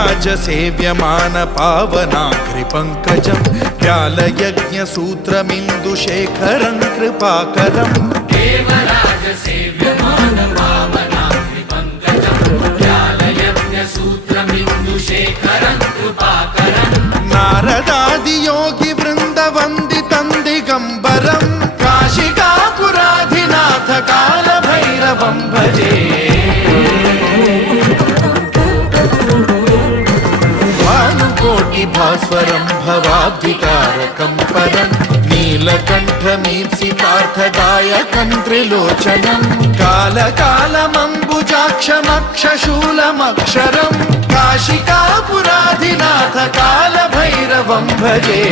देवराज सेव्यमान पावनाघ्रिपङ्कजं व्यालयज्ञसूत्रमिन्दुशेखरं कृपाकरं देवराज सेव्यमान पावनाघ्रिपङ्कजं व्यालयज्ञसूत्रमिन्दुशेखरं कृपाकरं नारदादियोगिवृन्दवन्दितं दिगम्बरं काशिकापुराधिनाथ कालभैरवं भजे भास्वरं भवाब्धिकारकं परं नीलकण्ठमीप्सितार्थदायकं त्रिलोचनं कालकालमम्बुजाक्षमक्षशूलमक्षरं काशिकापुराधिनाथ कालभैरवं भजे।